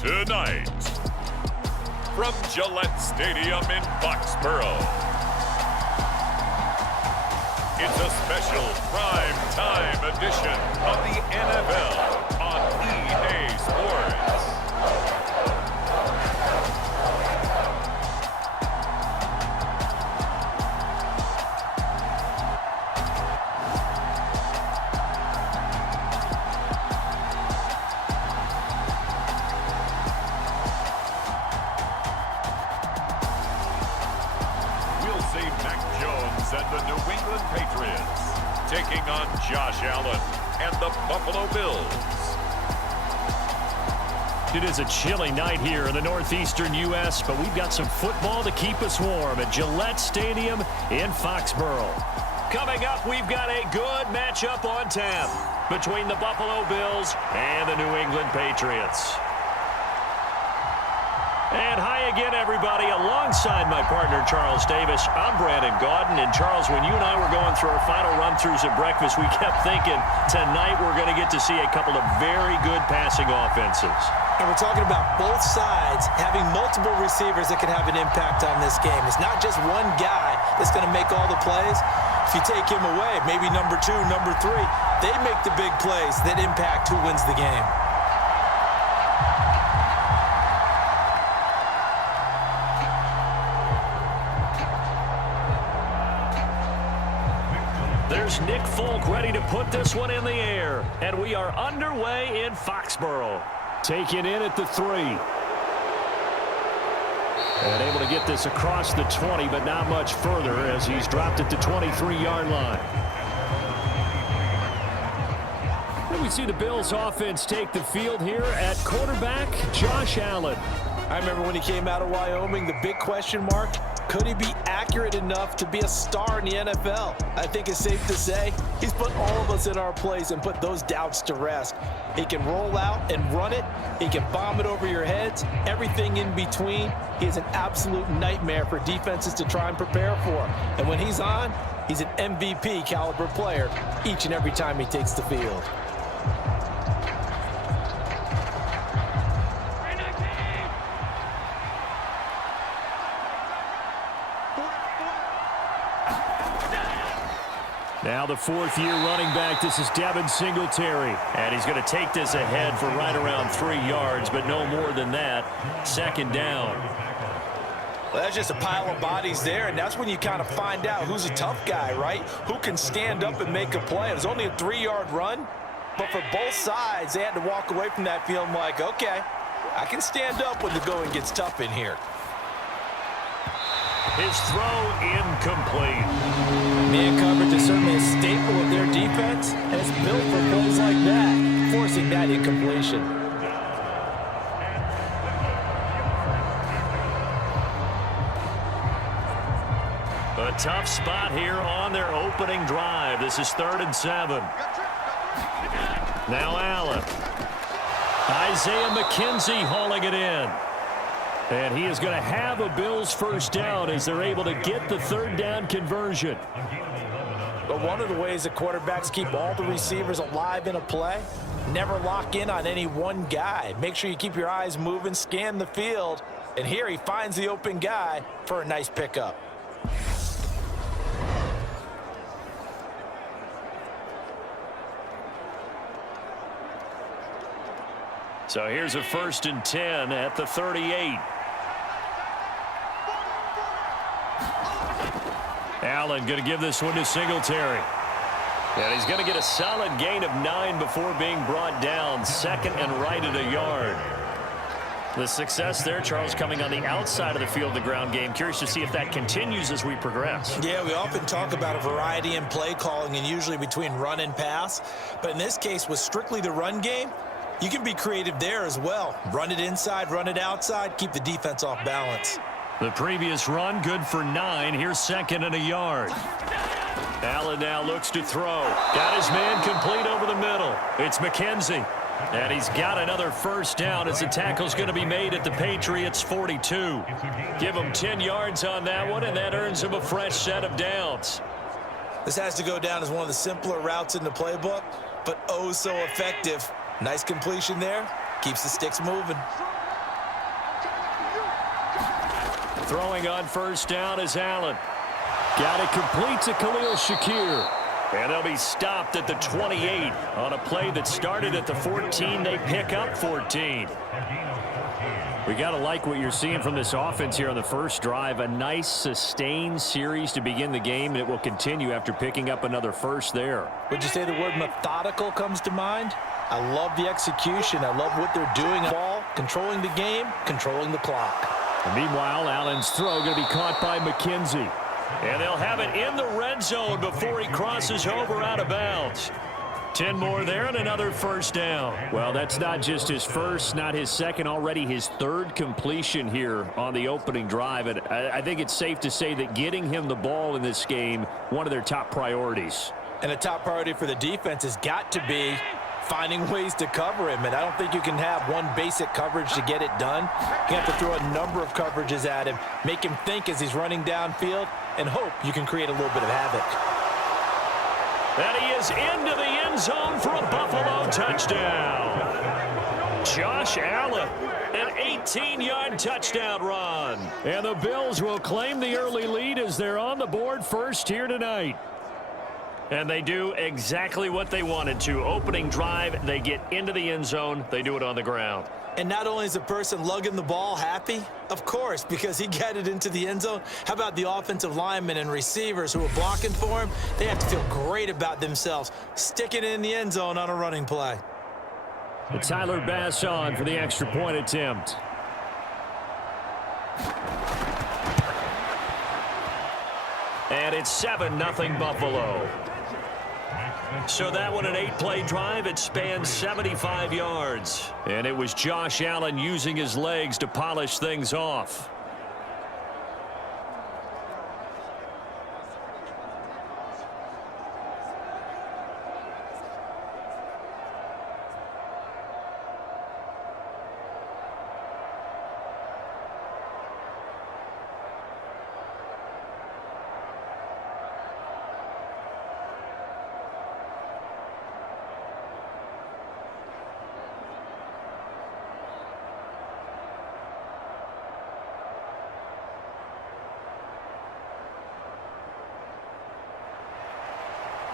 Tonight, from Gillette Stadium in Foxborough, it's a special prime time edition of the NFL on EA Sports. And the New England Patriots taking on Josh Allen and the Buffalo Bills. It is a chilly night here in the northeastern U.S., but we've got some football to keep us warm at Gillette Stadium in Foxborough. Coming up, we've got a good matchup on tap between the Buffalo Bills and the New England Patriots. And hi again, everybody. Alongside my partner, Charles Davis, I'm Brandon Gaudin. And, Charles, when you and I were going through our final run-throughs at breakfast, we kept thinking tonight we're going to get to see a couple of very good passing offenses. And we're talking about both sides having multiple receivers that can have an impact on this game. It's not just one guy that's going to make all the plays. If you take him away, maybe number 2, number 3, they make the big plays that impact who wins the game. There's Nick Folk ready to put this one in the air. And we are underway in Foxborough. Taken in at the 3. And able to get this across the 20, but not much further as he's dropped it to 23-yard line. And we see the Bills offense take the field here at quarterback, Josh Allen. I remember when he came out of Wyoming, the big question mark, could he be accurate enough to be a star in the NFL? I think it's safe to say he's put all of us in our place and put those doubts to rest. He can roll out and run it. He can bomb it over your heads. Everything in between. He is an absolute nightmare for defenses to try and prepare for. And when he's on, he's an MVP caliber player each and every time he takes the field. Now the 4th-year running back, this is Devin Singletary. And he's going to take this ahead for right around 3 yards, but no more than that. 2nd down. Well, that's just a pile of bodies there, and that's when you kind of find out who's a tough guy, right? Who can stand up and make a play. It was only a 3-yard run, but for both sides, they had to walk away from that feeling like, okay, I can stand up when the going gets tough in here. His throw incomplete. Man coverage is certainly a staple of their defense, and it's built for plays like that, forcing that incompletion. A tough spot here on their opening drive. This is 3rd and 7. Now Allen. Isaiah McKenzie hauling it in. And he is going to have a Bills first down as they're able to get the 3rd down conversion. But one of the ways that quarterbacks keep all the receivers alive in a play, never lock in on any one guy. Make sure you keep your eyes moving, scan the field, and here he finds the open guy for a nice pickup. So here's a 1st and 10 at the 38. Allen going to give this one to Singletary. And he's going to get a solid gain of 9 before being brought down. 2nd and right at a yard. The success there, Charles, coming on the outside of the field, the ground game. Curious to see if that continues as we progress. Yeah, we often talk about a variety in play calling and usually between run and pass. But in this case, with strictly the run game, you can be creative there as well. Run it inside, run it outside, keep the defense off balance. The previous run, good for 9. Here's 2nd and a yard. Allen now looks to throw. Got his man complete over the middle. It's McKenzie. And he's got another first down as the tackle's going to be made at the Patriots 42. Give him 10 yards on that one, and that earns him a fresh set of downs. This has to go down as one of the simpler routes in the playbook, but oh so effective. Nice completion there. Keeps the sticks moving. Throwing on first down is Allen. Got it complete to Khalil Shakir. And they'll be stopped at the 28 on a play that started at the 14. They pick up 14. We got to like what you're seeing from this offense here on the first drive. A nice sustained series to begin the game, and it will continue after picking up another first there. Would you say the word methodical comes to mind? I love the execution. I love what they're doing. Ball, controlling the game, controlling the clock. And meanwhile, Allen's throw going to be caught by McKenzie. And they'll have it in the red zone before he crosses over out of bounds. 10 more there and another first down. Well, that's not just his first, not his second, already his third completion here on the opening drive. And I think it's safe to say that getting him the ball in this game, one of their top priorities. And a top priority for the defense has got to be finding ways to cover him. And I don't think you can have one basic coverage to get it done. You have to throw a number of coverages at him, make him think as he's running downfield, and hope you can create a little bit of havoc. And he is into the end zone for a Buffalo touchdown. Josh Allen, an 18-yard touchdown run. And the Bills will claim the early lead as they're on the board first here tonight. And they do exactly what they wanted to. Opening drive, they get into the end zone. They do it on the ground. And not only is the person lugging the ball happy, of course, because he got it into the end zone. How about the offensive linemen and receivers who are blocking for him? They have to feel great about themselves, sticking it in the end zone on a running play. And Tyler Bass on for the extra point attempt. And it's 7-0 Buffalo. So that one, an 8-play drive. It spans 75 yards. And it was Josh Allen using his legs to polish things off.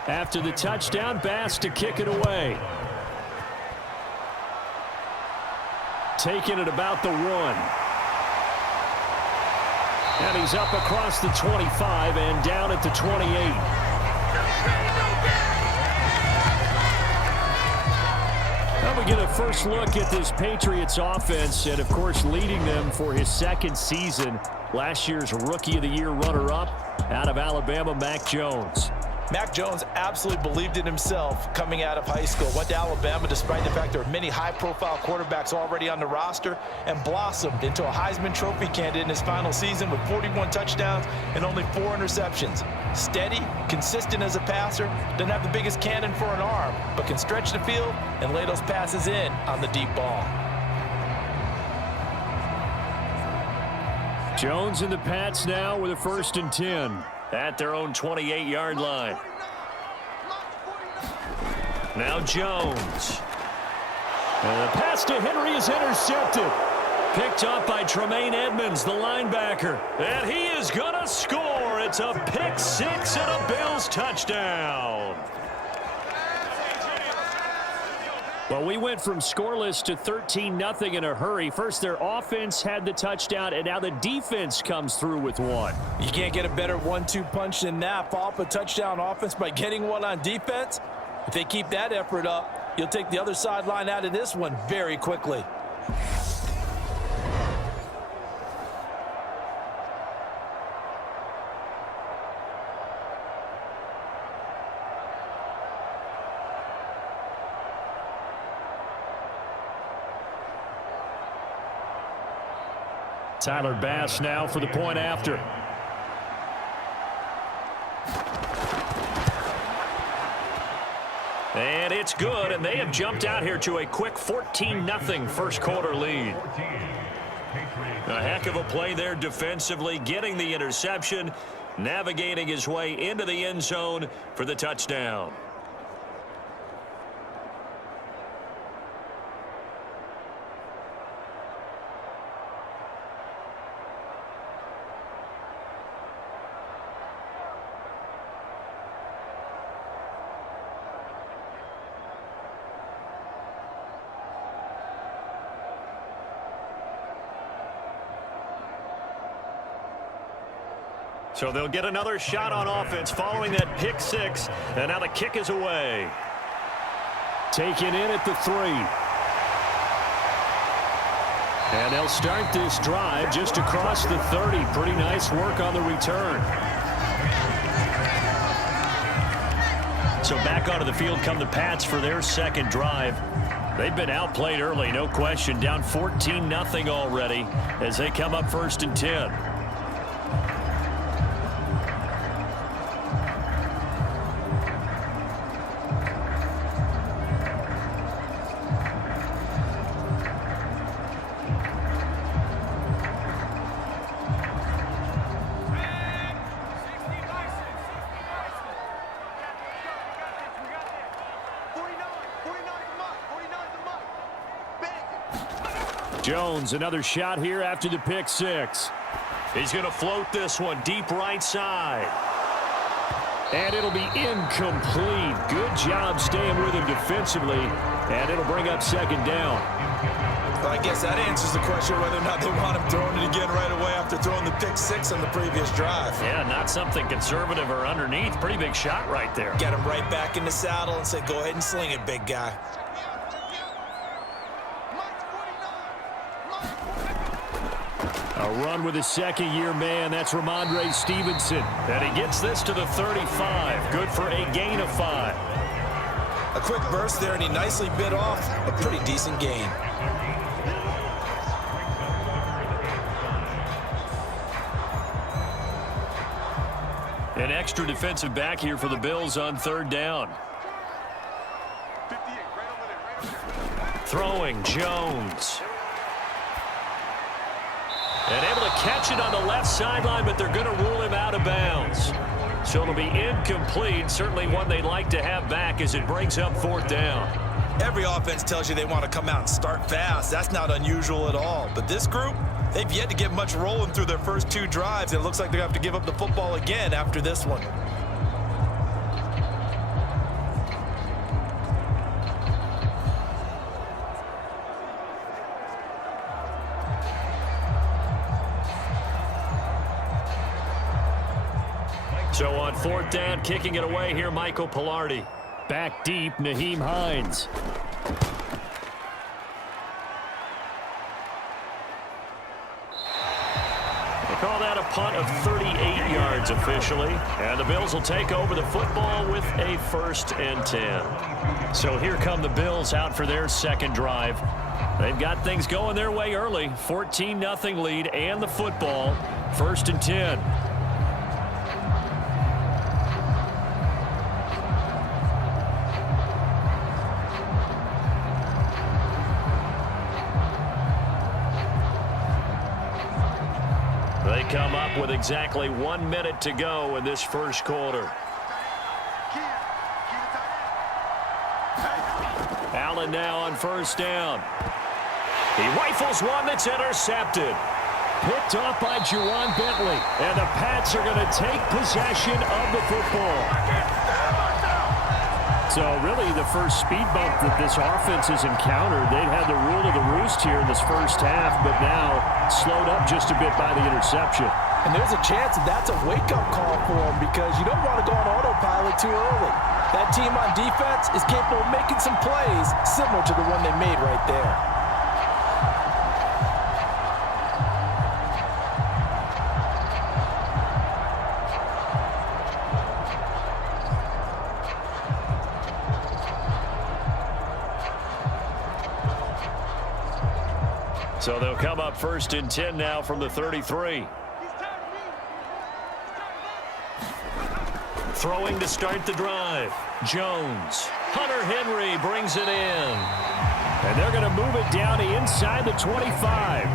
After the touchdown, Bass to kick it away. Taking it about the 1. And he's up across the 25 and down at the 28. Now we get a first look at this Patriots offense, and of course leading them for his second season. Last year's Rookie of the Year runner-up out of Alabama, Mac Jones. Mac Jones absolutely believed in himself coming out of high school. Went to Alabama despite the fact there are many high-profile quarterbacks already on the roster, and blossomed into a Heisman Trophy candidate in his final season with 41 touchdowns and only 4 interceptions. Steady, consistent as a passer, doesn't have the biggest cannon for an arm, but can stretch the field and lay those passes in on the deep ball. Jones and the Pats now with a 1st and 10. At their own 28-yard line. Now Jones. And the pass to Henry is intercepted. Picked up by Tremaine Edmonds, the linebacker. And he is going to score. It's a pick 6 and a Bills touchdown. Well, we went from scoreless to 13-0 in a hurry. First, their offense had the touchdown, and now the defense comes through with one. You can't get a better 1-2 punch than that. Follow up a touchdown offense by getting one on defense. If they keep that effort up, you'll take the other sideline out of this one very quickly. Tyler Bass now for the point after. And it's good, and they have jumped out here to a quick 14-0 first quarter lead. A heck of a play there defensively, getting the interception, navigating his way into the end zone for the touchdown. So they'll get another shot on offense following that pick six. And now the kick is away. Taken in at the 3. And they'll start this drive just across the 30. Pretty nice work on the return. So back onto the field come the Pats for their second drive. They've been outplayed early, no question. Down 14-0 already as they come up 1st and 10. Jones, another shot here after the pick six. He's going to float this one deep right side. And it'll be incomplete. Good job staying with him defensively. And it'll bring up 2nd down. Well, I guess that answers the question whether or not they want him throwing it again right away after throwing the pick six on the previous drive. Yeah, not something conservative or underneath. Pretty big shot right there. Get him right back in the saddle and say, go ahead and sling it, big guy. A run with a second-year man. That's Ramondre Stevenson. And he gets this to the 35. Good for a gain of 5. A quick burst there, and he nicely bit off a pretty decent gain. An extra defensive back here for the Bills on 3rd down. Throwing Jones. And able to catch it on the left sideline, but they're going to rule him out of bounds. So it'll be incomplete. Certainly one they'd like to have back as it brings up 4th down. Every offense tells you they want to come out and start fast. That's not unusual at all. But this group, they've yet to get much rolling through their first 2 drives. It looks like they're going to have to give up the football again after this one. So on 4th down, kicking it away here, Michael Pilardi. Back deep, Nyheim Hines. They call that a punt of 38 yards officially. And the Bills will take over the football with a 1st and 10. So here come the Bills out for their second drive. They've got things going their way early. 14-0 lead and the football. 1st and 10. They come up with exactly 1 minute to go in this first quarter. Allen now on 1st down. He rifles one that's intercepted. Picked off by Juwan Bentley. And the Pats are going to take possession of the football. So really the first speed bump that this offense has encountered. They'd had the rule of the roost here in this first half, but now slowed up just a bit by the interception. And there's a chance that that's a wake-up call for them because you don't want to go on autopilot too early. That team on defense is capable of making some plays similar to the one they made right there. So they'll come up 1st and 10 now from the 33. Throwing to start the drive. Jones. Hunter Henry brings it in. And they're going to move it down to inside the 25.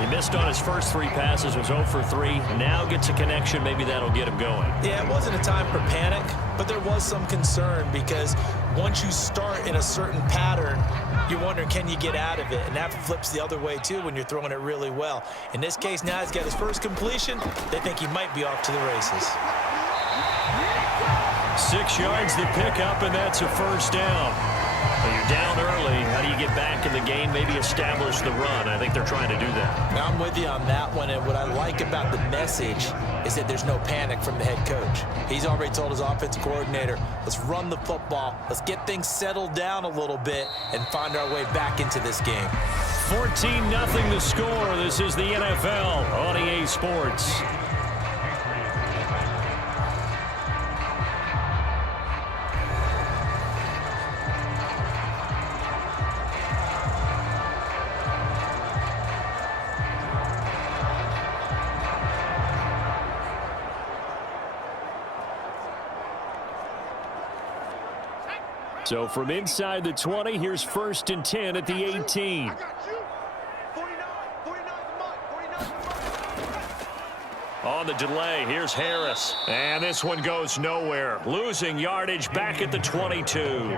He missed on his first 3 passes, was 0 for 3. Now gets a connection. Maybe that'll get him going. Yeah, it wasn't a time for panic, but there was some concern because once you start in a certain pattern, you're wondering, can you get out of it? And that flips the other way, too, when you're throwing it really well. In this case, now he's got his first completion. They think he might be off to the races. 6 yards the pickup, and that's a 1st down. Well, you're down early. How do you get back in the game, maybe establish the run? I think they're trying to do that. Now, I'm with you on that one, and what I like about the message is that there's no panic from the head coach. He's already told his offensive coordinator, let's run the football, let's get things settled down a little bit and find our way back into this game. 14-0 the score. This is the NFL on EA Sports. So from inside the 20, here's 1st and 10 at the 18. On the delay, here's Harris. And this one goes nowhere. Losing yardage back at the 22.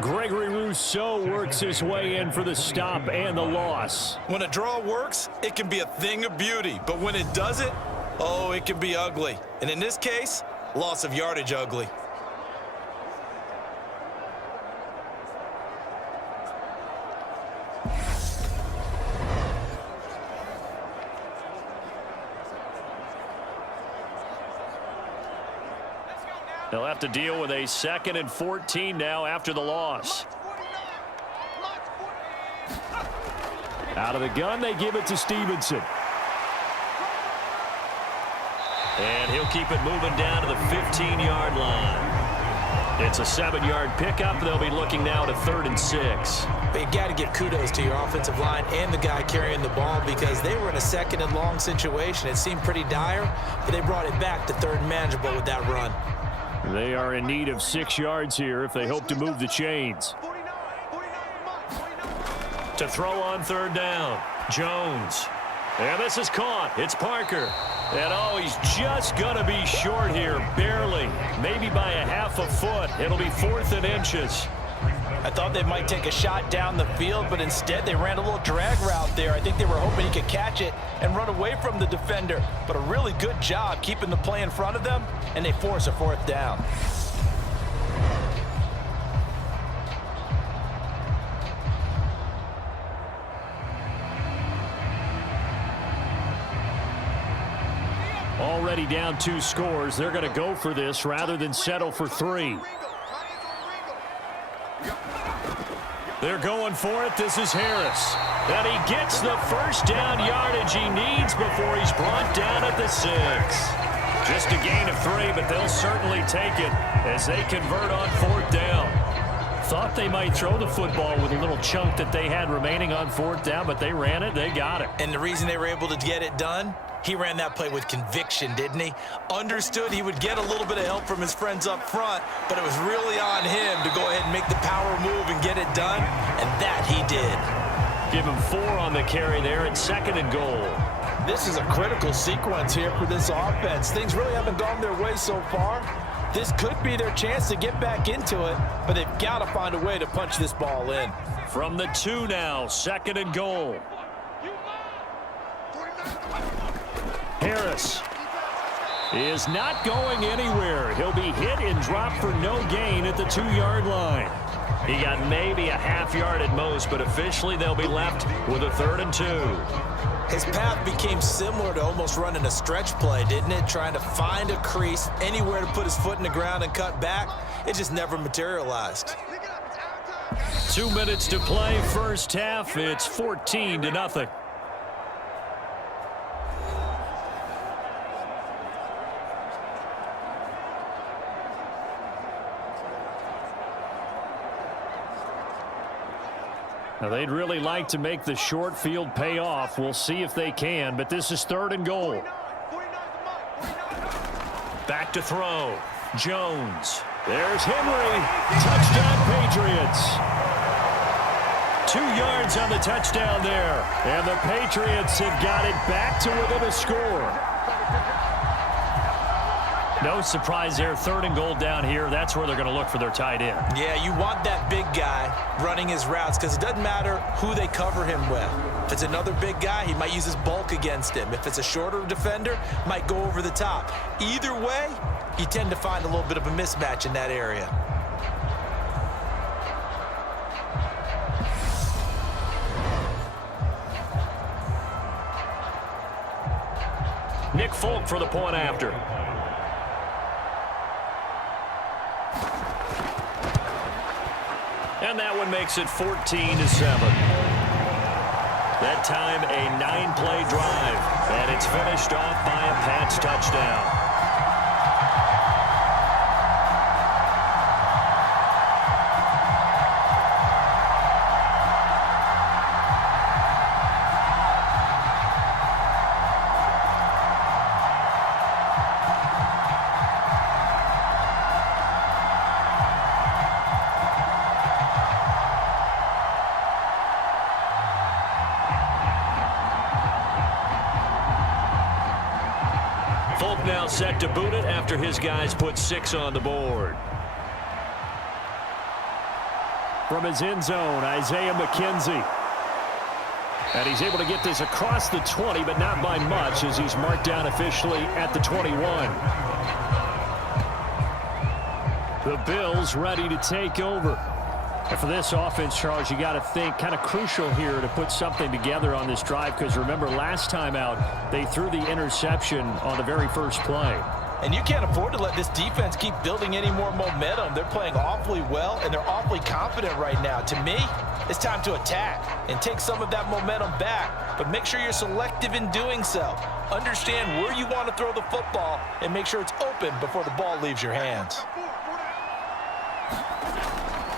Gregory Rousseau works his way in for the stop and the loss. When a draw works, it can be a thing of beauty. But when it doesn't, oh, it can be ugly. And in this case, loss of yardage ugly. They'll have to deal with a 2nd and 14 now after the loss. Out of the gun, they give it to Stevenson. And he'll keep it moving down to the 15-yard line. It's a 7-yard pickup. They'll be looking now to 3rd and 6. But you got to give kudos to your offensive line and the guy carrying the ball because they were in a 2nd and long situation. It seemed pretty dire, but they brought it back to 3rd and manageable with that run. They are in need of 6 yards here if they hope to move the chains. To throw on 3rd down, Jones. And this is caught. It's Parker. And, oh, he's just going to be short here, barely. Maybe by a half a foot. It'll be 4th and inches. I thought they might take a shot down the field, but instead they ran a little drag route there. I think they were hoping he could catch it and run away from the defender. But a really good job keeping the play in front of them, and they force a 4th down. Already down 2 scores. They're going to go for this rather than settle for 3. They're going for it. This is Harris. And he gets the 1st down yardage he needs before he's brought down at the 6. Just a gain of 3, but they'll certainly take it as they convert on 4th down. Thought they might throw the football with a little chunk that they had remaining on 4th down, but they ran it. They got it. And the reason they were able to get it done, he ran that play with conviction, didn't he? Understood he would get a little bit of help from his friends up front, but it was really on him to go ahead and make the power move and get it done, and that he did. Give him 4 on the carry there at 2nd and goal. This is a critical sequence here for this offense. Things really haven't gone their way so far. This could be their chance to get back into it, but they've got to find a way to punch this ball in. From the 2 now, 2nd and goal. Harris is not going anywhere. He'll be hit and dropped for no gain at the 2-yard line. He got maybe a half yard at most, but officially they'll be left with a 3rd and 2. His path became similar to almost running a stretch play, didn't it? Trying to find a crease, anywhere to put his foot in the ground and cut back. It just never materialized. 2 minutes to play, first half. It's 14-0. Now, they'd really like to make the short field pay off. We'll see if they can, but this is 3rd and goal. Back to throw. Jones. There's Henry. Touchdown, Patriots. 2 yards on the touchdown there. And the Patriots have got it back to within a score. No surprise there. 3rd and goal down here. That's where they're going to look for their tight end. Yeah, you want that big guy running his routes because it doesn't matter who they cover him with. If it's another big guy, he might use his bulk against him. If it's a shorter defender, might go over the top. Either way, you tend to find a little bit of a mismatch in that area. Nick Folk for the point after. And that one makes it 14-7. That time a 9-play drive, and it's finished off by a Pats touchdown. Folk now set to boot it after his guys put 6 on the board. From his end zone, Isaiah McKenzie. And he's able to get this across the 20, but not by much as he's marked down officially at the 21. The Bills ready to take over. And for this offense, Charles, you got to think kind of crucial here to put something together on this drive because remember last time out they threw the interception on the very first play. And you can't afford to let this defense keep building any more momentum. They're playing awfully well, and they're awfully confident right now. To me, it's time to attack and take some of that momentum back, but make sure you're selective in doing so. Understand where you want to throw the football and make sure it's open before the ball leaves your hands.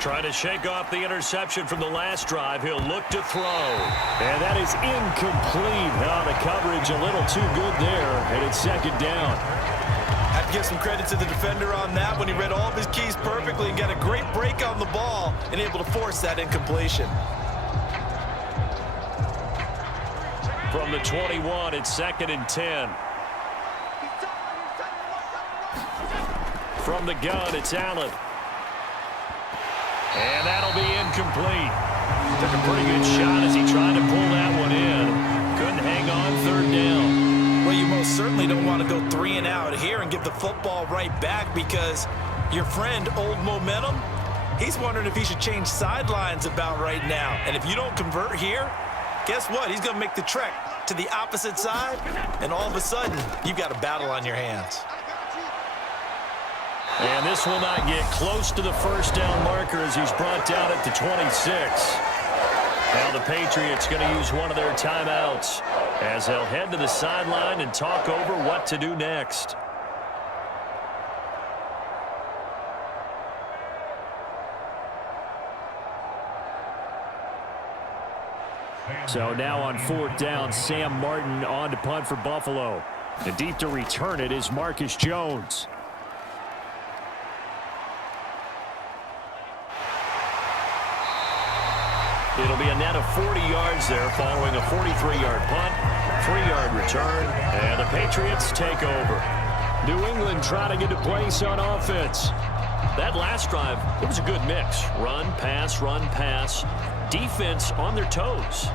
Trying to shake off the interception from the last drive. He'll look to throw. And that is incomplete. Oh, the coverage a little too good there, and it's second down. I have to give some credit to the defender on that when he read all of his keys perfectly and got a great break on the ball and able to force that incompletion. From the 21, it's 2nd and 10. From the gun, it's Allen. And that'll be incomplete. Took a pretty good shot as he tried to pull that one in. Couldn't hang on 3rd down. Well, you most certainly don't want to go 3 and out here and give the football right back because your friend, Old Momentum, he's wondering if he should change sidelines about right now. And if you don't convert here, guess what? He's going to make the trek to the opposite side, and all of a sudden, you've got a battle on your hands. And this will not get close to the first down marker as he's brought down at the 26. Now the Patriots going to use one of their timeouts as they'll head to the sideline and talk over what to do next. So now on 4th down, Sam Martin on to punt for Buffalo. And deep to return it is Marcus Jones. It'll be a net of 40 yards there following a 43-yard punt, 3-yard return, and the Patriots take over. New England trying to get a place on offense. That last drive, it was a good mix. Run, pass, defense on their toes.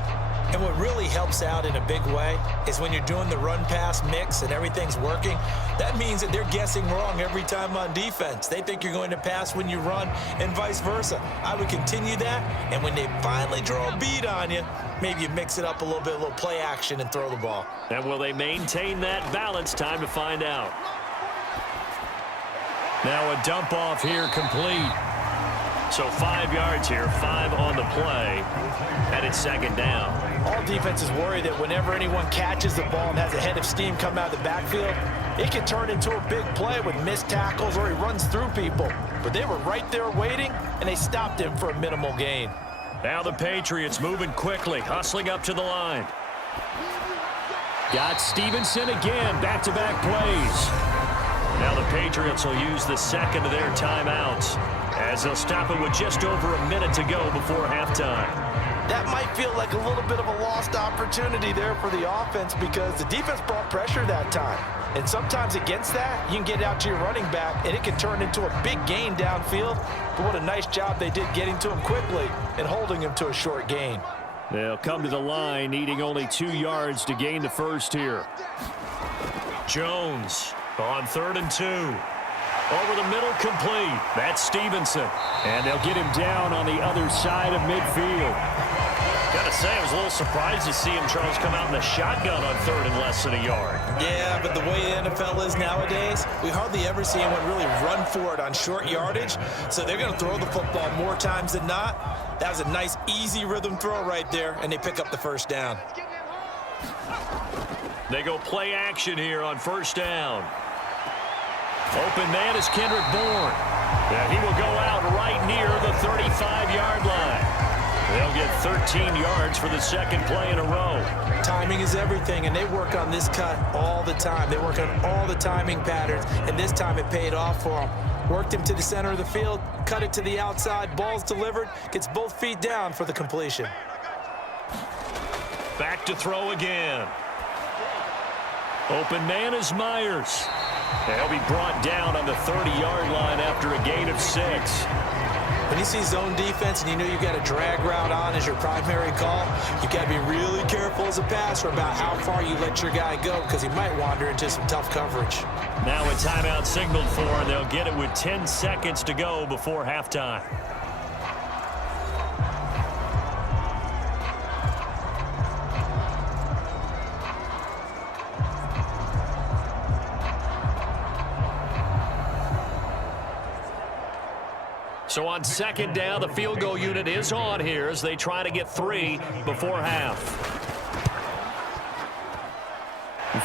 And what really helps out in a big way is when you're doing the run-pass mix and everything's working, that means that they're guessing wrong every time on defense. They think you're going to pass when you run and vice versa. I would continue that, and when they finally draw a bead on you, maybe you mix it up a little bit, a little play action and throw the ball. And will they maintain that balance? Time to find out. Now a dump off here complete. So 5 yards here, 5 on the play, and it's 2nd down. All defenses worry that whenever anyone catches the ball and has a head of steam come out of the backfield, it can turn into a big play with missed tackles or he runs through people. But they were right there waiting, and they stopped him for a minimal gain. Now the Patriots moving quickly, hustling up to the line. Got Stevenson again, back-to-back plays. Now the Patriots will use the second of their timeouts as they'll stop it with just over a minute to go before halftime. That might feel like a little bit of a lost opportunity there for the offense because the defense brought pressure that time. And sometimes against that, you can get out to your running back, and it can turn into a big gain downfield. But what a nice job they did getting to him quickly and holding him to a short gain. They'll come to the line, needing only 2 yards to gain the first here. Jones on 3rd and 2. Over the middle, complete. That's Stevenson. And they'll get him down on the other side of midfield. Gotta say, I was a little surprised to see him, Charles, come out in the shotgun on third and less than a yard. Yeah, but the way the NFL is nowadays, we hardly ever see anyone really run for it on short yardage. So they're going to throw the football more times than not. That was a nice, easy rhythm throw right there, and they pick up the first down. They go play action here on first down. Open man is Kendrick Bourne. And he will go out right near the 35-yard line. They'll get 13 yards for the second play in a row. Timing is everything, and they work on this cut all the time. They work on all the timing patterns, and this time it paid off for them. Worked him to the center of the field, cut it to the outside, ball's delivered, gets both feet down for the completion. Back to throw again. Open man is Myers. And he'll be brought down on the 30-yard line after a gain of 6. When you see zone defense and you know you've got a drag route on as your primary call, you've got to be really careful as a passer about how far you let your guy go because he might wander into some tough coverage. Now a timeout signaled for, and they'll get it with 10 seconds to go before halftime. So on second down, the field goal unit is on here as they try to get 3 before half.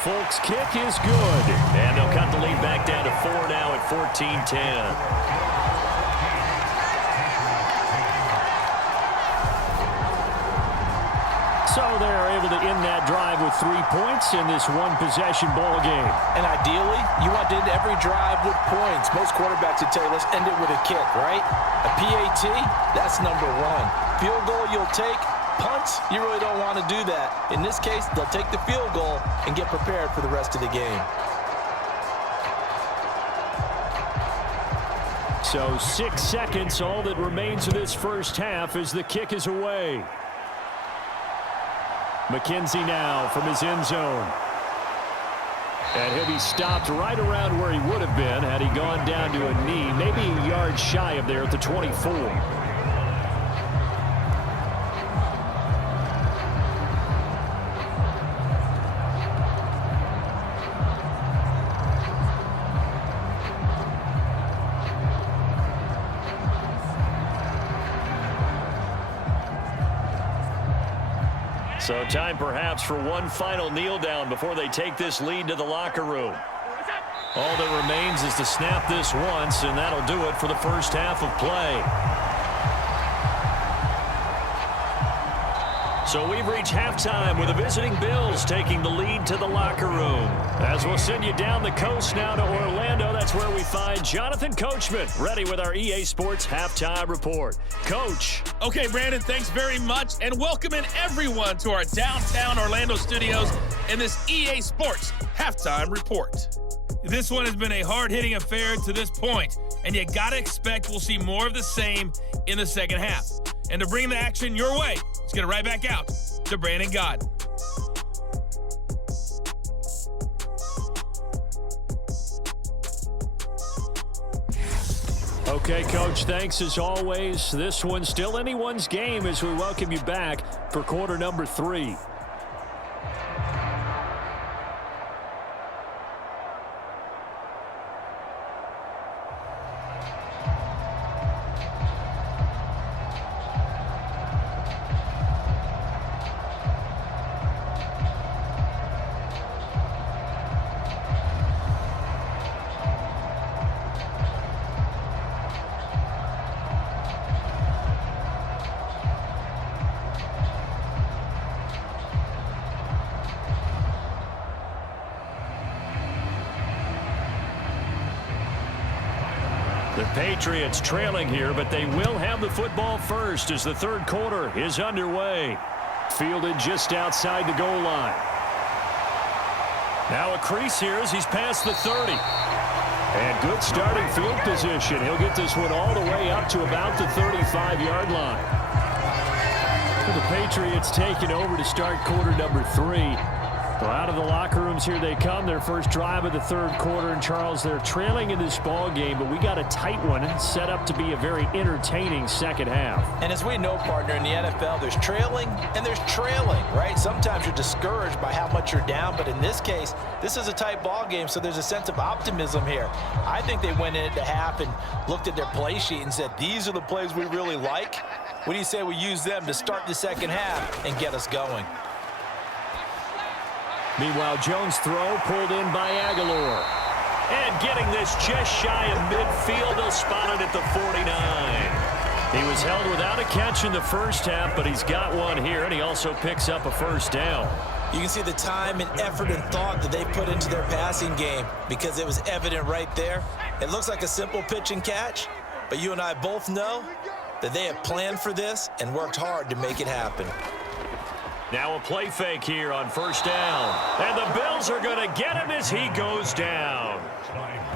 Folks' kick is good. And they'll cut the lead back down to 4 now at 14-10. So they're able to end that drive with 3 points in this one-possession ball game. And ideally, you want to end every drive with points. Most quarterbacks would tell you, let's end it with a kick, right? A PAT, that's number 1. Field goal you'll take. Punts, you really don't want to do that. In this case, they'll take the field goal and get prepared for the rest of the game. So 6 seconds, all that remains of this first half as the kick is away. McKenzie now from his end zone. And he'll be stopped right around where he would have been had he gone down to a knee, maybe a yard shy of there at the 24. So time perhaps for one final kneel down before they take this lead to the locker room. All that remains is to snap this once, and that'll do it for the first half of play. So we've reached halftime with the visiting Bills taking the lead to the locker room. As we'll send you down the coast now to Orlando, that's where we find Jonathan Coachman, ready with our EA Sports Halftime Report. Coach. Okay, Brandon, thanks very much, and welcoming everyone to our downtown Orlando studios in this EA Sports Halftime Report. This one has been a hard-hitting affair to this point, and you got to expect we'll see more of the same in the second half. And to bring the action your way, let's get it right back out to Brandon Gaudin. Okay, Coach, thanks as always. This one's still anyone's game as we welcome you back for quarter number 3. The Patriots trailing here, but they will have the football first as the third quarter is underway. Fielded just outside the goal line. Now a crease here as he's past the 30. And good starting field position. He'll get this one all the way up to about the 35-yard line. The Patriots taking over to start quarter number 3. Well, out of the locker rooms here they come. Their first drive of the third quarter. And, Charles, they're trailing in this ball game, but we got a tight one set up to be a very entertaining second half. And as we know, partner, in the NFL, there's trailing and there's trailing, right? Sometimes you're discouraged by how much you're down, but in this case, this is a tight ball game, so there's a sense of optimism here. I think they went into half and looked at their play sheet and said, these are the plays we really like. What do you say we use them to start the second half and get us going? Meanwhile, Jones' throw pulled in by Aguilar. And getting this just shy of midfield, they'll spot it at the 49. He was held without a catch in the first half, but he's got one here, and he also picks up a first down. You can see the time and effort and thought that they put into their passing game because it was evident right there. It looks like a simple pitch and catch, but you and I both know that they have planned for this and worked hard to make it happen. Now a play fake here on first down. And the Bills are going to get him as he goes down.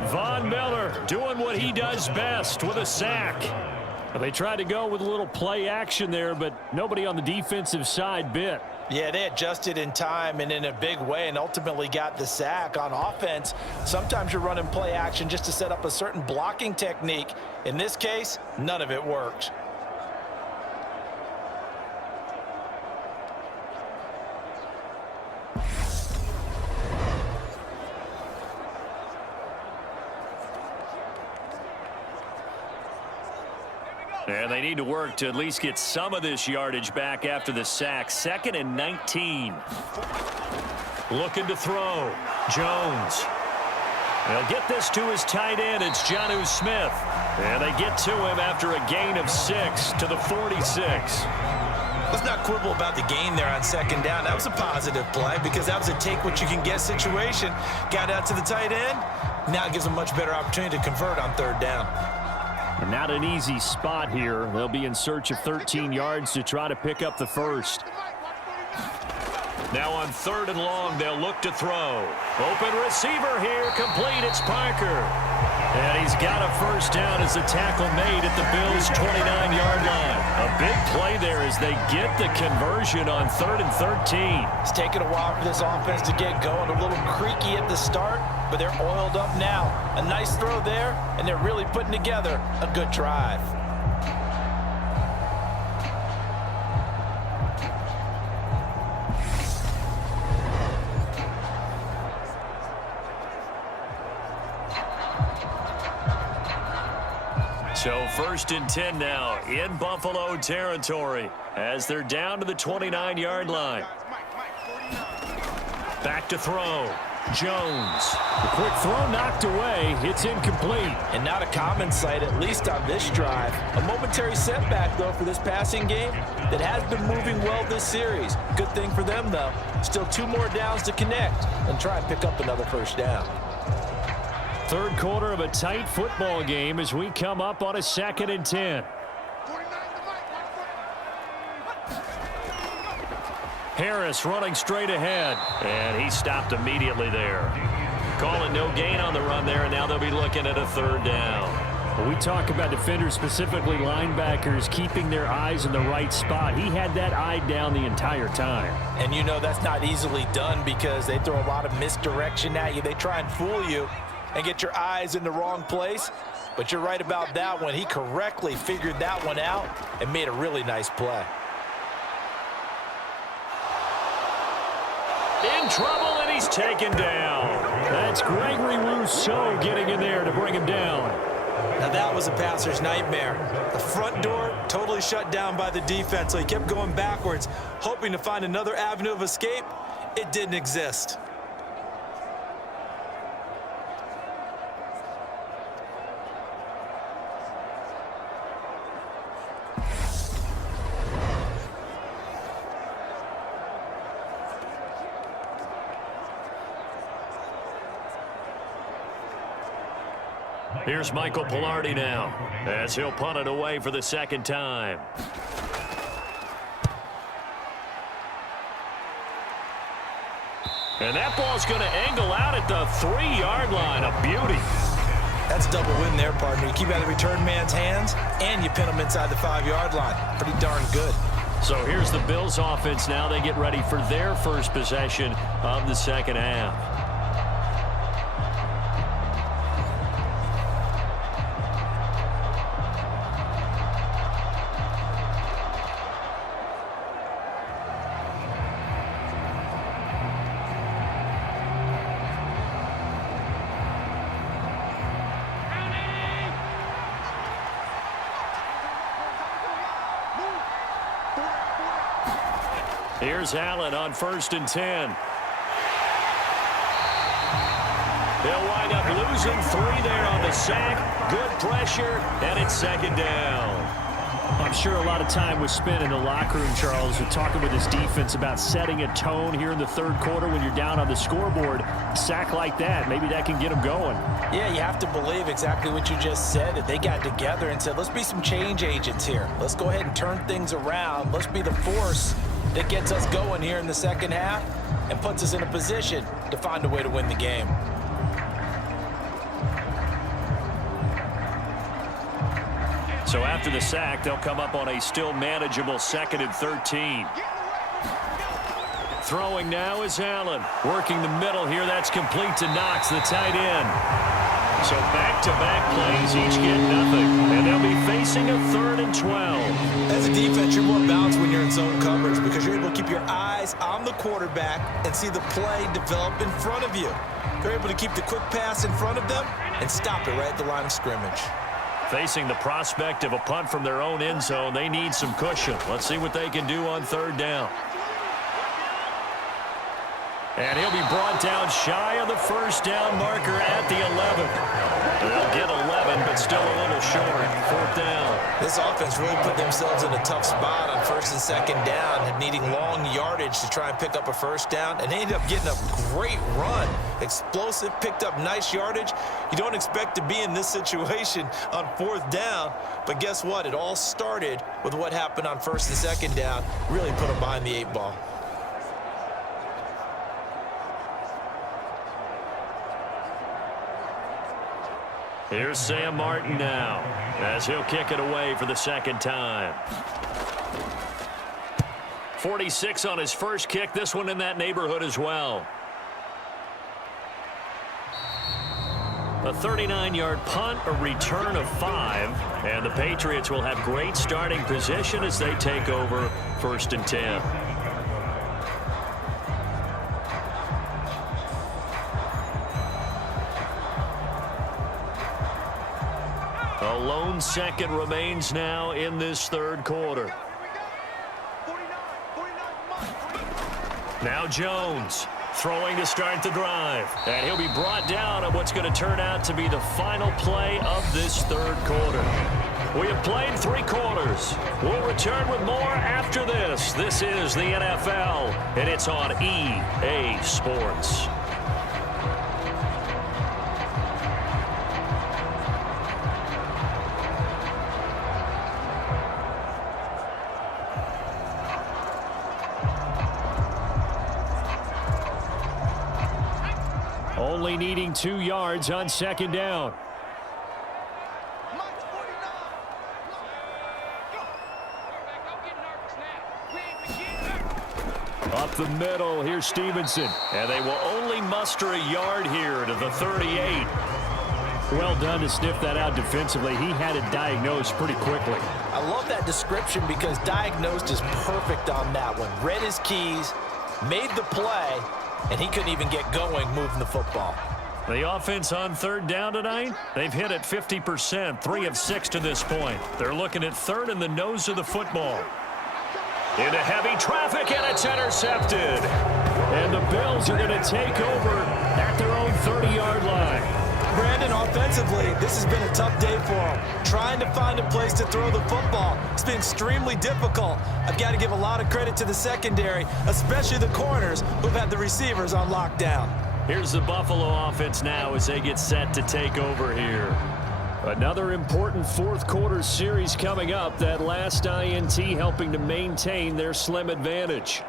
Von Miller doing what he does best with a sack. Well, they tried to go with a little play action there, but nobody on the defensive side bit. Yeah, they adjusted in time and in a big way and ultimately got the sack. On offense, sometimes you're running play action just to set up a certain blocking technique. In this case, none of it worked. And they need to work to at least get some of this yardage back after the sack. 2nd and 19. Looking to throw. Jones. They'll get this to his tight end. It's Jonnu Smith. And they get to him after a gain of 6 to the 46. Let's not quibble about the gain there on second down. That was a positive play because that was a take-what-you-can-get situation. Got out to the tight end. Now it gives them a much better opportunity to convert on third down. And not an easy spot here. They'll be in search of 13 yards to try to pick up the first. Now on 3rd and long, they'll look to throw. Open receiver here, complete. It's Parker. And he's got a first down as the tackle made at the Bills' 29-yard line. A big play there as they get the conversion on 3rd and 13. It's taken a while for this offense to get going. A little creaky at the start, but they're oiled up now. A nice throw there, and they're really putting together a good drive. So 1st and 10 now in Buffalo territory as they're down to the 29-yard line. Back to throw. Jones. The quick throw knocked away. It's incomplete. And not a common sight, at least on this drive. A momentary setback, though, for this passing game that has been moving well this series. Good thing for them, though. Still 2 more downs to connect and try and pick up another first down. 3rd quarter of a tight football game as we come up on a 2nd and 10. Harris running straight ahead, and he stopped immediately there. Calling no gain on the run there, and now they'll be looking at a 3rd down. When we talk about defenders, specifically linebackers, keeping their eyes in the right spot, he had that eye down the entire time. And you know that's not easily done because they throw a lot of misdirection at you. They try and fool you and get your eyes in the wrong place. But you're right about that one. He correctly figured that one out and made a really nice play. In trouble, and he's taken down. That's Gregory Rousseau getting in there to bring him down. Now that was a passer's nightmare. The front door totally shut down by the defense, so he kept going backwards, hoping to find another avenue of escape. It didn't exist. Here's Michael Pilardi now as he'll punt it away for the 2nd time. And that ball's going to angle out at the 3-yard line. A beauty. That's double win there, partner. You keep out of the return man's hands, and you pin him inside the 5-yard line. Pretty darn good. So here's the Bills offense now. They get ready for their first possession of the second half. Here's Allen on 1st and 10. They'll wind up losing 3 there on the sack. Good pressure, and it's 2nd down. I'm sure a lot of time was spent in the locker room, Charles, with talking with his defense about setting a tone here in the 3rd quarter when you're down on the scoreboard. A sack like that, maybe that can get them going. Yeah, you have to believe exactly what you just said, that they got together and said, let's be some change agents here. Let's go ahead and turn things around. Let's be the force that gets us going here in the second half and puts us in a position to find a way to win the game. So after the sack, they'll come up on a still manageable 2nd and 13. Throwing now is Allen. Working the middle here. That's complete to Knox, the tight end. So back-to-back plays, each get nothing. And they'll be facing a 3rd and 12. As a defense, you're more balanced when you're in zone coverage because you're able to keep your eyes on the quarterback and see the play develop in front of you. They're able to keep the quick pass in front of them and stop it right at the line of scrimmage. Facing the prospect of a punt from their own end zone, they need some cushion. Let's see what they can do on 3rd down. And he'll be brought down shy of the 1st down marker at the 11. They'll get 11, but still a little short. 4th down. This offense really put themselves in a tough spot on 1st and 2nd down, and needing long yardage to try and pick up a 1st down, and they ended up getting a great run. Explosive, picked up nice yardage. You don't expect to be in this situation on 4th down, but guess what? It all started with what happened on 1st and 2nd down. Really put them behind the 8 ball. Here's Sam Martin now, as he'll kick it away for the 2nd time. 46 on his first kick, this one in that neighborhood as well. A 39-yard punt, a return of 5, and the Patriots will have great starting position as they take over 1st and 10. A lone second remains now in this 3rd quarter. Now Jones throwing to start the drive. And he'll be brought down on what's going to turn out to be the final play of this 3rd quarter. We have played 3 quarters. We'll return with more after this. This is the NFL, and it's on EA Sports. Only needing 2 yards on 2nd down. Up the middle, here's Stevenson. And they will only muster a yard here to the 38. Well done to sniff that out defensively. He had it diagnosed pretty quickly. I love that description because diagnosed is perfect on that one. Read his keys, made the play, and he couldn't even get going moving the football. The offense on 3rd down tonight, they've hit it 50%, 3 of 6 to this point. They're looking at 3rd in the nose of the football. Into heavy traffic, and it's intercepted. And the Bills are going to take over at their own 30-yard line. Brandon, offensively, this has been a tough day for him. Trying to find a place to throw the football. It's been extremely difficult. I've got to give a lot of credit to the secondary, especially the corners who've had the receivers on lockdown. Here's the Buffalo offense now as they get set to take over here. Another important 4th quarter series coming up. That last INT helping to maintain their slim advantage.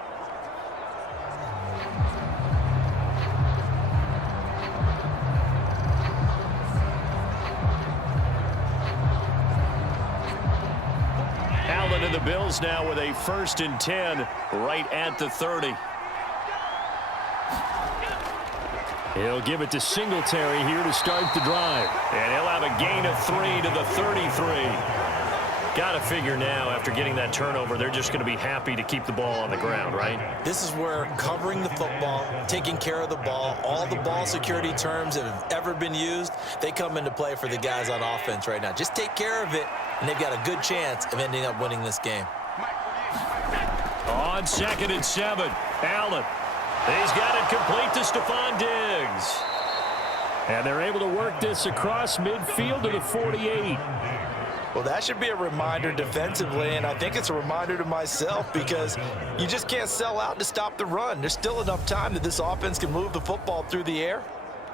And the Bills now with a 1st and 10 right at the 30. He'll give it to Singletary here to start the drive. And he'll have a gain of 3 to the 33. Got to figure now, after getting that turnover, they're just going to be happy to keep the ball on the ground, right? This is where covering the football, taking care of the ball, all the ball security terms that have ever been used, they come into play for the guys on offense right now. Just take care of it, and they've got a good chance of ending up winning this game. On 2nd and 7, Allen. He's got it complete to Stephon Diggs. And they're able to work this across midfield to the 48. Well, that should be a reminder defensively, and I think it's a reminder to myself because you just can't sell out to stop the run. There's still enough time that this offense can move the football through the air,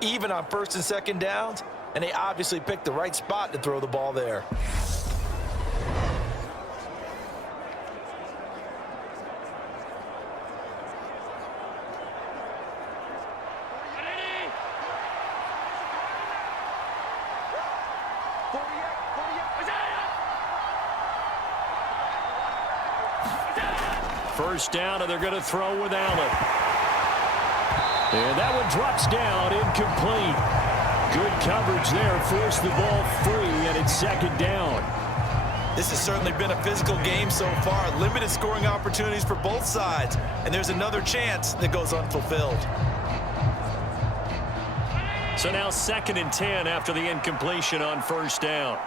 even on 1st and 2nd downs, and they obviously picked the right spot to throw the ball there. First down, and they're going to throw with Allen. And that one drops down, incomplete. Good coverage there, forced the ball free, and it's 2nd down. This has certainly been a physical game so far. Limited scoring opportunities for both sides, and there's another chance that goes unfulfilled. So now 2nd and 10 after the incompletion on 1st down.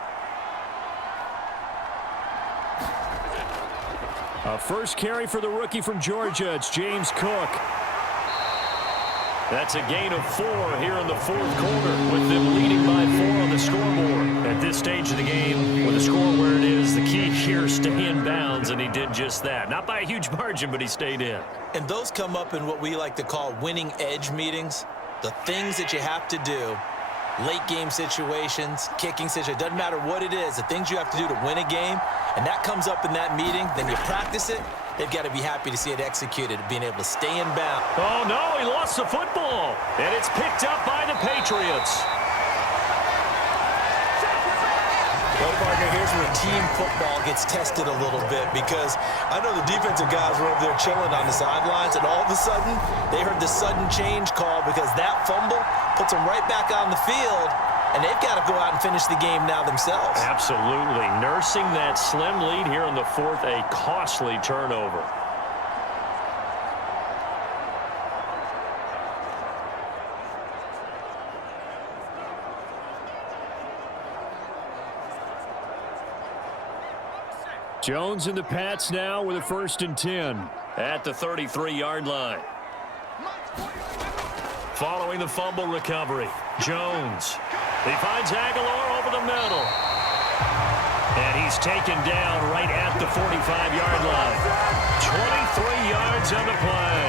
A first carry for the rookie from Georgia. It's James Cook. That's a gain of 4 here in the 4th quarter, with them leading by 4 on the scoreboard. At this stage of the game, with the score where it is, the key here, stay in bounds, and he did just that. Not by a huge margin, but he stayed in. And those come up in what we like to call winning edge meetings. The things that you have to do, late game situations, kicking situations, doesn't matter what it is, the things you have to do to win a game, and that comes up in that meeting, then you practice it, they've got to be happy to see it executed, being able to stay in bounds. Oh, no, he lost the football, and it's picked up by the Patriots. Well, partner, here's where team football gets tested a little bit because I know the defensive guys were over there chilling on the sidelines, and all of a sudden, they heard the sudden change call because that fumble puts them right back on the field, and they've got to go out and finish the game now themselves. Absolutely. Nursing that slim lead here in the 4th, a costly turnover. Jones and the Pats now with a 1st and 10. At the 33-yard line. Following the fumble recovery, Jones. He finds Aguilar over the middle. And he's taken down right at the 45-yard line. 23 yards on the play.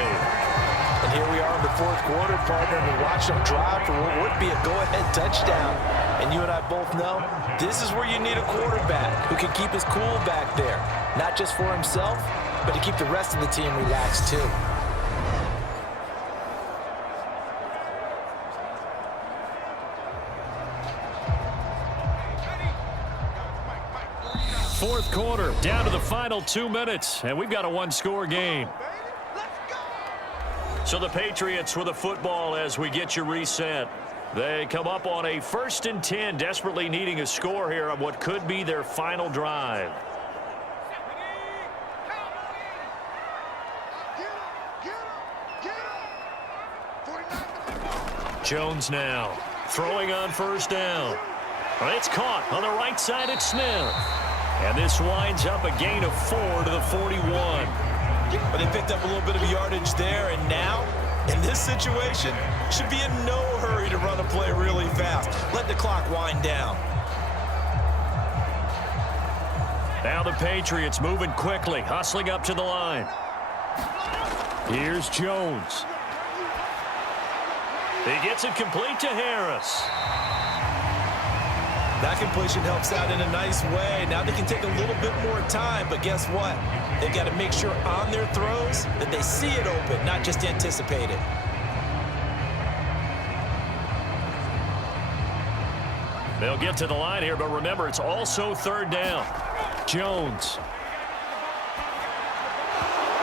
And here we are in the 4th quarter, partner, and we watch them drive for what would be a go-ahead touchdown. And you and I both know this is where you need a quarterback who can keep his cool back there. Not just for himself, but to keep the rest of the team relaxed too. Fourth quarter, down to the final 2 minutes, and we've got a one-score game. So the Patriots with the football as we get you reset. They come up on a 1st and 10, desperately needing a score here on what could be their final drive. Jones now throwing on 1st down. It's caught on the right side at Smith. And this winds up a gain of 4 to the 41. But they picked up a little bit of yardage there, and now, in this situation, should be in no hurry to run a play really fast. Let the clock wind down. Now the Patriots moving quickly, hustling up to the line. Here's Jones. He gets it complete to Harris. That completion helps out in a nice way. Now they can take a little bit more time, but guess what? They've got to make sure on their throws that they see it open, not just anticipate it. They'll get to the line here, but remember, it's also 3rd down. Jones.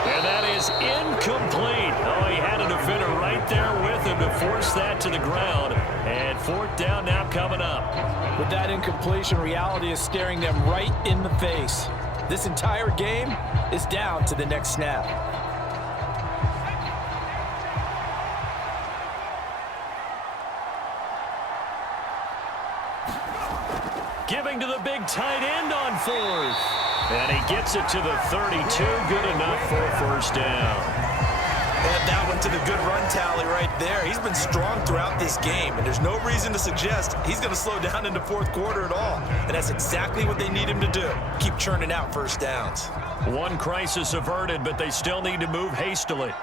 And that is incomplete. Oh, he had a defender right there with him to force that to the ground. And fourth down now coming up. With that incompletion, reality is staring them right in the face. This entire game is down to the next snap. Giving to the big tight end on fourth. And he gets it to the 32. Good enough for a first down. Add that one to the good run tally right there. He's been strong throughout this game, and there's no reason to suggest he's going to slow down in the fourth quarter at all. And that's exactly what they need him to do. Keep churning out first downs. One crisis averted, but they still need to move hastily.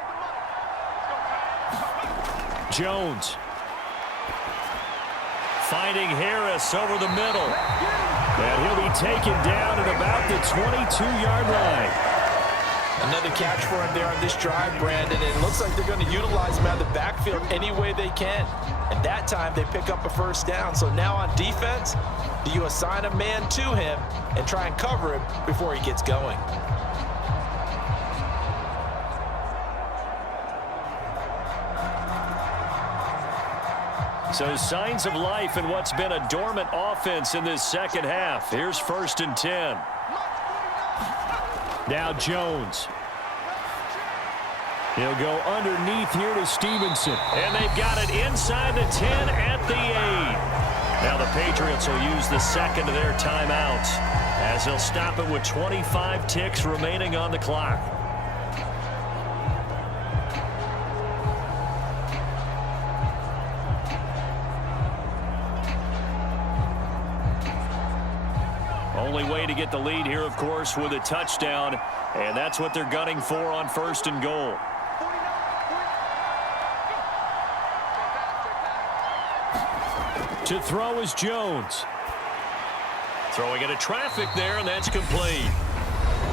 Jones. Finding Harris over the middle. And he'll be taken down at about the 22-yard line. Another catch for him there on this drive, Brandon. And it looks like they're going to utilize him out of the backfield any way they can. And that time they pick up a first down. So now on defense, do you assign a man to him and try and cover him before he gets going? So signs of life in what's been a dormant offense in this second half. Here's 1st and 10. Now Jones. He'll go underneath here to Stevenson. And they've got it inside the 10 at the 8. Now the Patriots will use the second of their timeouts as they'll stop it with 25 ticks remaining on the clock. Only way to get the lead here, of course, with a touchdown, and that's what they're gunning for on 1st and goal. To throw is Jones. Throwing into traffic there, and that's complete.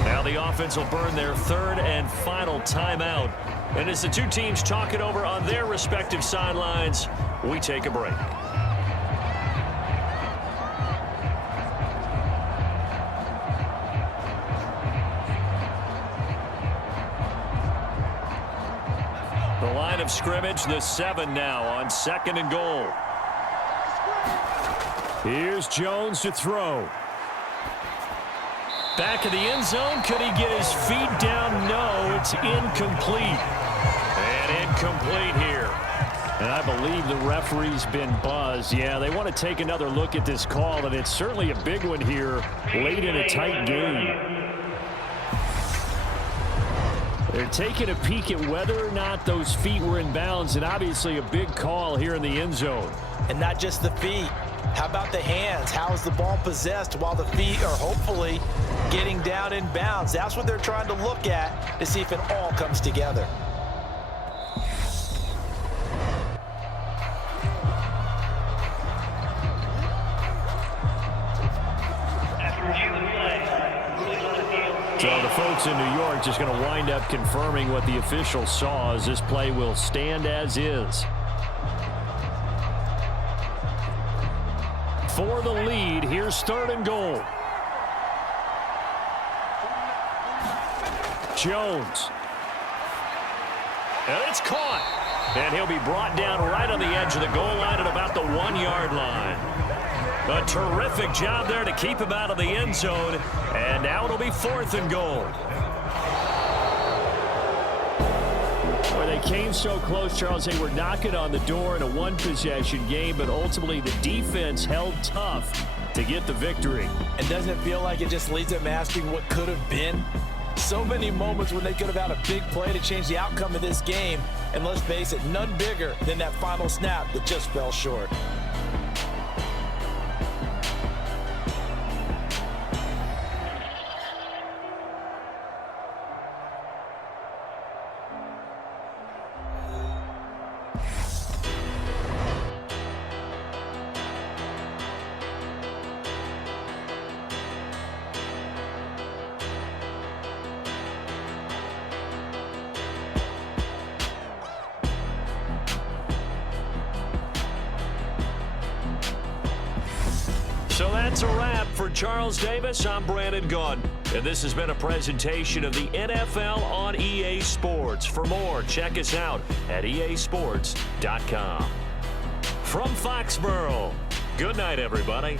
Now the offense will burn their 3rd and final timeout. And as the two teams talk it over on their respective sidelines, we take a break. The line of scrimmage, the 7 now on 2nd and goal. Here's Jones to throw. Back of the end zone. Could he get his feet down? No, it's incomplete. And incomplete here. And I believe the referee's been buzzed. Yeah, they want to take another look at this call, and it's certainly a big one here late in a tight game. They're taking a peek at whether or not those feet were in bounds, and obviously a big call here in the end zone. And not just the feet. How about the hands? How is the ball possessed while the feet are hopefully getting down in bounds? That's what they're trying to look at to see if it all comes together. So the folks in New York just going to wind up confirming what the official saw, as this play will stand as is. For the lead, here's 3rd and goal. Jones. And it's caught. And he'll be brought down right on the edge of the goal line at about the 1-yard line. A terrific job there to keep him out of the end zone. And now it'll be 4th and goal. Boy, they came so close, Charles. They were knocking on the door in a one-possession game, but ultimately the defense held tough to get the victory. And doesn't it feel like it just leaves them asking what could have been? So many moments when they could have had a big play to change the outcome of this game. And let's face it, none bigger than that final snap that just fell short. So that's a wrap for Charles Davis. I'm Brandon Gaudin. And this has been a presentation of the NFL on EA Sports. For more, check us out at easports.com. From Foxborough, good night, everybody.